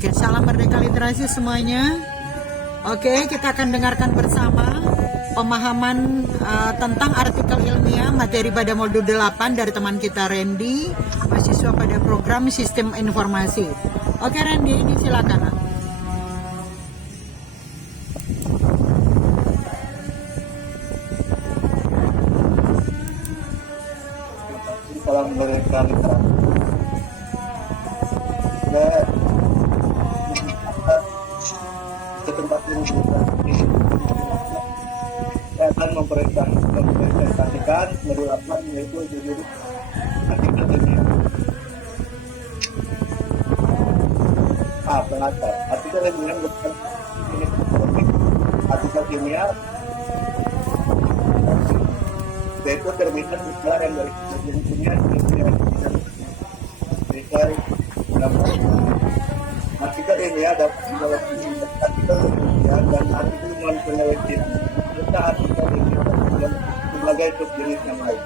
Oke, salam merdeka literasi semuanya. Oke, kita akan dengarkan bersama pemahaman tentang artikel ilmiah materi pada modul 8 dari teman kita Randy, mahasiswa pada program Sistem Informasi. Oke Randy, silakan. Salam merdeka literasi. Kesempatan saya akan mempresentasikan modul 8 yaitu judul artikel ilmiah. Pengantar artikel ilmiah bukan artikel ilmiah yaitu terbitan istilah yang dari jenis artikel ilmiah dapat dilakukan artikel ilmiah dan artikel non penelitian serta artikel ilmiah sebagai subjenis yang lain.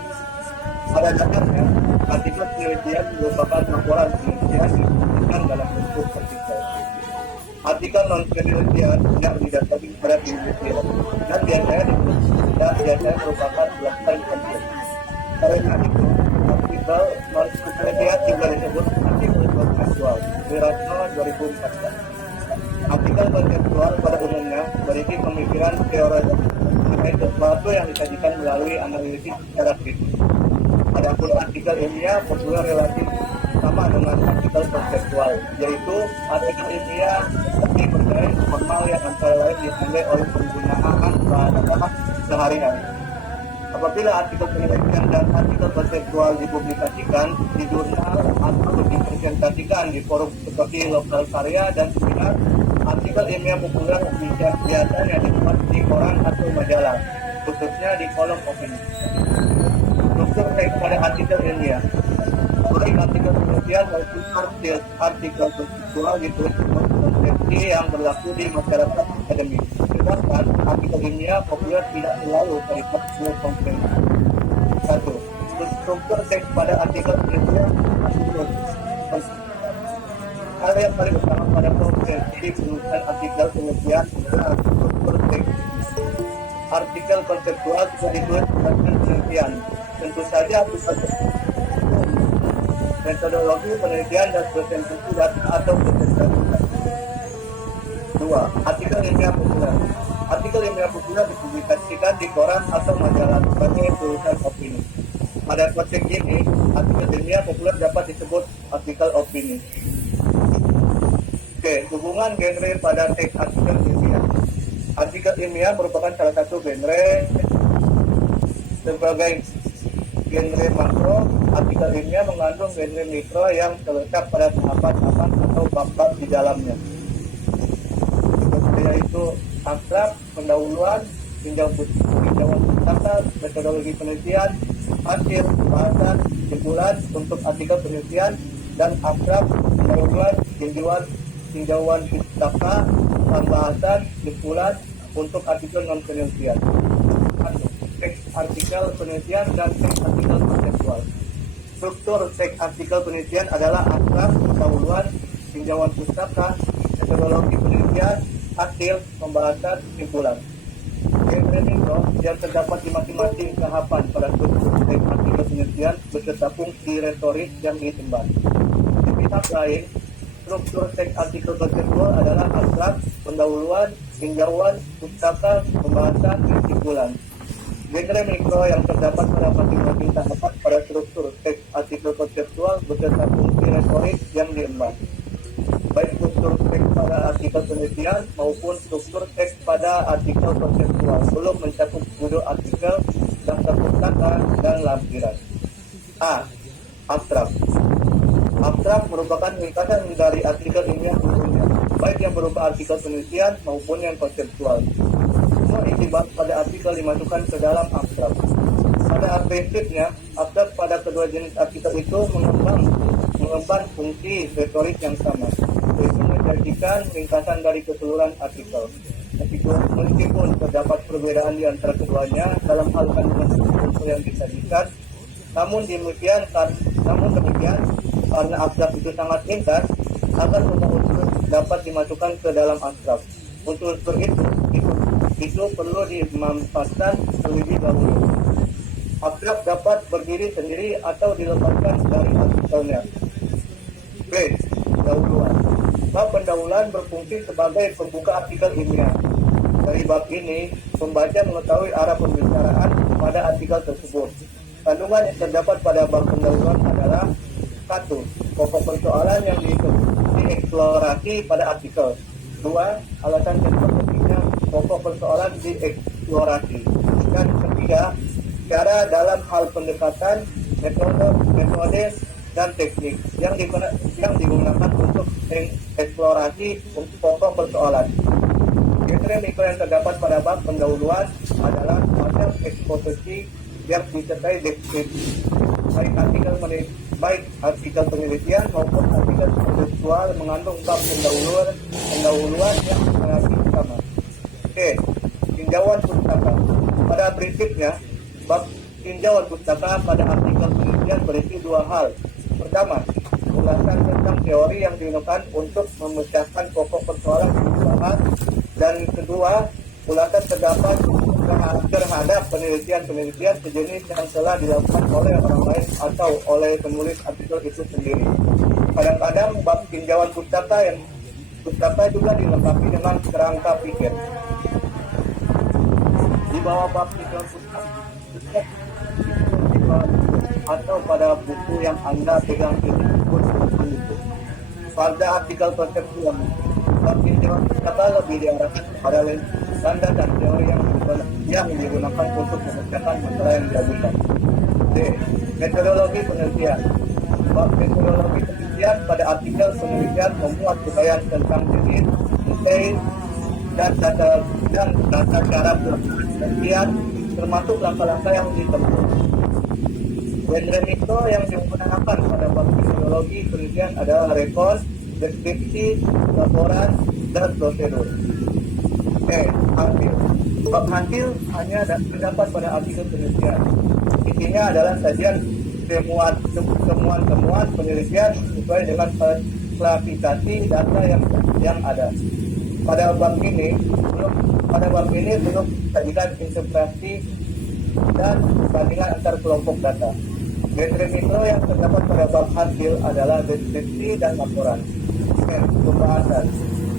Pada dasarnya, artikel penelitian merupakan laporan penelitian yang dituliskan dalam bentuk artikel. Artikel non penelitian yang didasarkan pada penelitian dan biasanya merupakan ulasan penelitian. Karena itu, artikel non penelitian juga disebut artikel konseptual. Wiratno 2014. Artikel konseptual pada umumnya berisi pemikiran teoretik terkait sesuatu yang disajikan melalui analisis secara kritis. Adapun artikel ilmiah populer relatif sama dengan artikel konseptual, yaitu artikel ilmiah seperti berdaya formal yang antara lain diambil oleh penggunaan bahasa sehari-hari. Apabila artikel penelitian dan artikel konseptual dipublikasikan di jurnal atau dipresentasikan di forum seperti Lokal Karya dan seminar, artikel ilmiah populer biasanya dimuat di koran atau majalah, khususnya di kolom opini. Struktur teks pada artikel ilmiah, baik artikel penelitian maupun artikel konseptual ditulis dengan konsepsi yang berlaku di masyarakat akademik. Sedangkan artikel ilmiah populer tidak selalu terikat dengan konsep. 1. Struktur teks pada artikel ilmiah. Hal yang paling utama pada konsepsi penulisan artikel penelitian adalah struktur teks. Artikel konseptual bisa ditulis dengan penelitian. Tentu saja metodologi penelitian dan presentasi data atau presentasi data. 2. Artikel ilmiah populer. Artikel ilmiah populer dipublikasikan di koran atau majalah sebagai tulisan opini. Pada konteks ini, artikel ilmiah populer dapat disebut artikel opini. Oke, hubungan genre pada teks artikel ilmiah. Artikel ilmiah merupakan salah satu genre sebagai genre makro. Artikel ilmiah mengandung genre mikro yang terletak pada tahapan-tahapan atau bab-bab di dalamnya, yaitu abstrak, pendahuluan, tinjauan pustaka, metodologi penelitian, hasil, bahasan, kesimpulan untuk artikel penelitian, dan abstrak, pendahuluan, tinjauan pustaka, pembahasan, kesimpulan untuk artikel non penelitian. Teks artikel penelitian dan teks artikel konseptual. Struktur teks artikel penelitian adalah abstrak, pendahuluan, tinjauan pustaka, metodologi penelitian, hasil, pembahasan, kesimpulan. Genre mikro yang terdapat di masing-masing tahapan pada struktur teks artikel penelitian beserta fungsi retoris yang diemban. Di pihak lain, struktur teks artikel konseptual adalah abstrak, pendahuluan, tinjauan pustaka, pembahasan, kesimpulan. Genre mikro yang terdapat pada masing-masing tahapan pada struktur teks artikel konseptual beserta fungsi retoris yang diemban. Baik struktur teks pada artikel penelitian maupun struktur teks pada artikel konseptual belum mencakup judul artikel, daftar pustaka, dan lampiran. A. Abstrak. Abstrak merupakan ringkasan dari artikel ilmiah umumnya, baik yang berupa artikel penelitian maupun yang konseptual. Semua isi bahas pada artikel dimasukkan ke dalam abstrak. Pada prinsipnya, abstrak pada kedua jenis artikel itu mengemban fungsi retoris yang sama, yaitu menjadikan ringkasan dari keseluruhan artikel. Meskipun terdapat perbedaan di antara keduanya dalam hal kandungan unsur yang disajikan, namun demikian karena abstrak itu sangat ringkas, agar semua unsur dapat dimasukkan ke dalam abstrak. Unsur-unsur itu perlu dimanfaatkan terlebih dahulu. Abstrak dapat berdiri sendiri atau dilepaskan dari artikelnya. B. Pendahuluan. Bab pendahuluan berfungsi sebagai pembuka artikel ilmiah. Dari bab ini, pembaca mengetahui arah pembicaraan pada artikel tersebut. Kandungan yang terdapat pada bab pendahuluan adalah: 1. Pokok persoalan yang dieksplorasi pada artikel. 2. Alasan dan pentingnya pokok persoalan dieksplorasi. Dan ketiga, cara dalam hal pendekatan, metode dan teknik yang digunakan untuk mengeksplorasi pokok persoalan. Genre mikro yang terdapat pada bab pendahuluan adalah macam eksposisi yang disertai deskripsi, baik artikel penelitian maupun artikel kontekstual mengandung bab pendahuluan yang sangat sama. Oke, tinjauan pustaka. Pada prinsipnya, bab tinjauan pustaka pada artikel penelitian berisi dua hal. Pertama, ulasan tentang teori yang digunakan untuk memecahkan pokok persoalan yang dibahas, dan kedua, ulasan terdapat terhadap penelitian sejenis yang telah dilakukan oleh orang lain atau oleh penulis artikel itu sendiri. Kadang-kadang bab tinjauan pustaka juga dilengkapi dengan kerangka pikir. Di bawah bab tinjauan pustaka atau pada buku yang Anda pegang ini pun itu. Pada artikel konseptual, bab tinjauan pustaka lebih diarahkan pada tanda dan teori yang digunakan untuk memecahkan masalah yang diajukan. D. Metodologi penelitian. Bab metodologi penelitian pada artikel penelitian memuat uraian tentang jenis, detail, dan data cara penelitian, termasuk langkah-langkah yang ditempuh. Genre mikro yang digunakan pada bab metodologi penelitian adalah rekon, deskripsi, laporan, dan prosedur. Hasil. Bab hasil hanya terdapat pada artikel penelitian. Isinya adalah sajian temuan penelitian sesuai dengan klasifikasi data yang ada. Pada bab ini belum sajian interpretasi dan perbandingan antar kelompok data. Genre mikro yang terdapat pada bab hasil adalah deskripsi dan laporan. Pembahasan.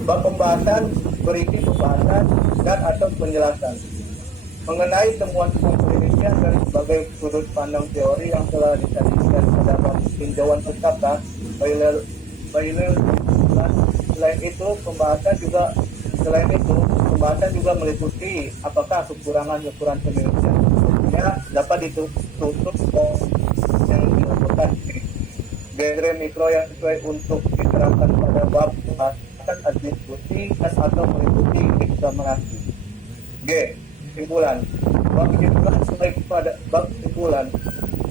Bab pembahasan berisi pembahasan dan atau penjelasan mengenai temuan-temuan penelitian dari berbagai sudut pandang teori yang telah disajikan pada bab tinjauan pustaka. Selain itu, pembahasan juga meliputi apakah kekurangan penelitian ya dapat ditutup yang dilakukan. Genre mikro yang sesuai untuk diterapkan pada bab pembahasan diskusi dan atau meliputi eksaminasi. G. Kesimpulan. Bab kesimpulan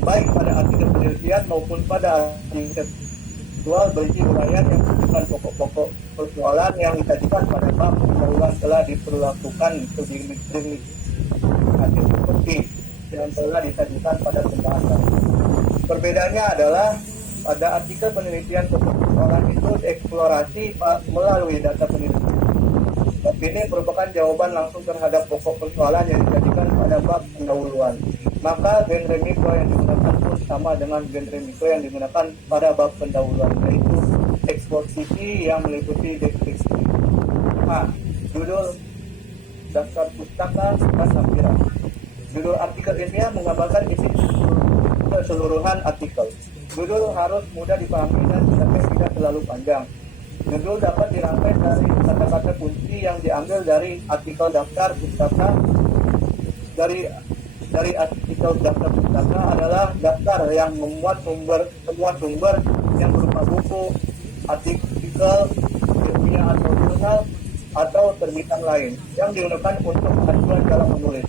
baik pada artikel penelitian maupun pada artikel kontekstual berisi uraian yang menunjukkan pokok-pokok persoalan yang disajikan pada bab pendahuluan telah diperlakukan sebagai hasil seperti yang telah disajikan pada pembahasan. Perbedaannya adalah pada artikel penelitian persoalan itu dieksplorasi melalui data penelitian. Bab ini merupakan jawaban langsung terhadap pokok persoalan yang disajikan pada bab pendahuluan. Maka genre mikro yang digunakan pun sama dengan genre mikro yang digunakan pada bab pendahuluan, yaitu eksposisi yang meliputi deskripsi. Judul daftar pustaka dan lampiran. Judul artikel ilmiah menggambarkan isi keseluruhan artikel. Judul harus mudah dipahami dan tidak terlalu panjang. Judul dapat dirangkai dari kata-kata kunci yang diambil dari artikel daftar pustaka. Dari artikel daftar pustaka adalah daftar yang memuat sumber yang berupa buku, artikel, ilmiah atau jurnal, atau terbitan lain yang digunakan untuk acuan dalam menulis.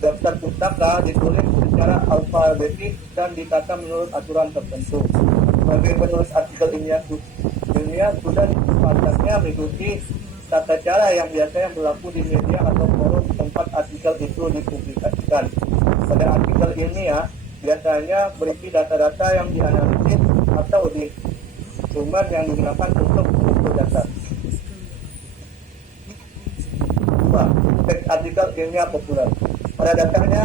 Daftar pustaka ditulis secara alfabetik dan ditata menurut aturan tertentu. Bagi penulis artikel ilmiah sudah sepatutnya mengikuti tata cara yang biasanya berlaku di media atau forum tempat artikel itu dipublikasikan. Pada artikel ilmiah biasanya berisi data-data yang dianalisis atau sumber yang digunakan untuk mengukur dasar. 2. Teks artikel ilmiah populer. Pada dasarnya,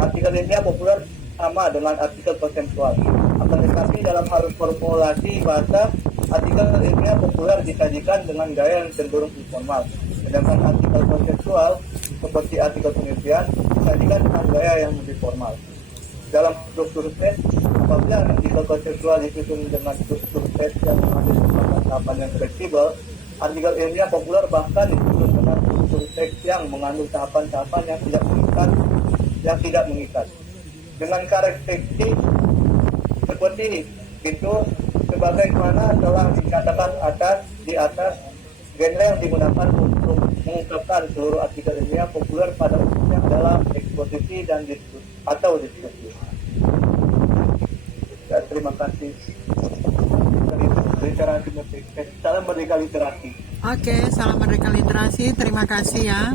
artikel ilmiah populer sama dengan artikel konsensual. Akan tetapi dalam hal formulasi bahasa, artikel ilmiah populer disajikan dengan gaya yang cenderung informal. Sedangkan artikel konsensual seperti artikel penelitian disajikan dengan gaya yang lebih formal. Dalam struktur teks, apabila artikel konsensual disusun dengan struktur teks yang mengandung tahapan yang fleksibel, artikel ilmiah populer bahkan disusun dengan struktur teks yang mengandung tahapan-tahapan yang tidak mengikat. Dengan karakteristik seperti itu, sebagaimana telah dikatakan di atas, genre yang digunakan untuk mengungkapkan seluruh artikel ilmiah populer pada umumnya adalah eksposisi dan diskusi. Ya, terima kasih. Literasi Merdeka. Salam Merdeka Literasi. Oke, salam Merdeka Literasi. Terima kasih ya.